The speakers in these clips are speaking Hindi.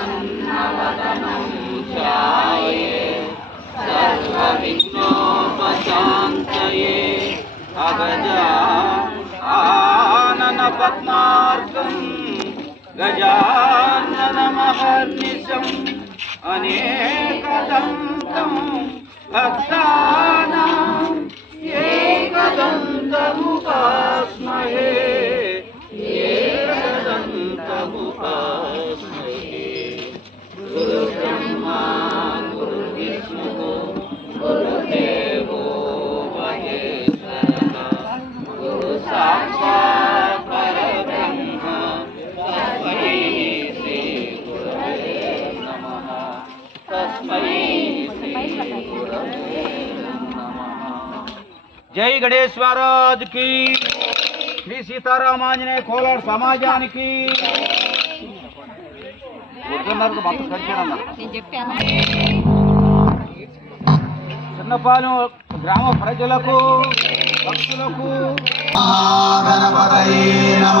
आनन ध्याये सर्वविघ्नोपशान्तये अगजा आननपद्मार्कं गजाननमहर्निशम् अनेकदन्तं జై గణేశ్వరాజుకి శ్రీ సీతారామాంజనే కోలాడు సమాజానికి. చిన్నపాలెం గ్రామ ప్రజలకు భక్తులకు. గణపతయే నమ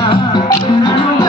Yeah.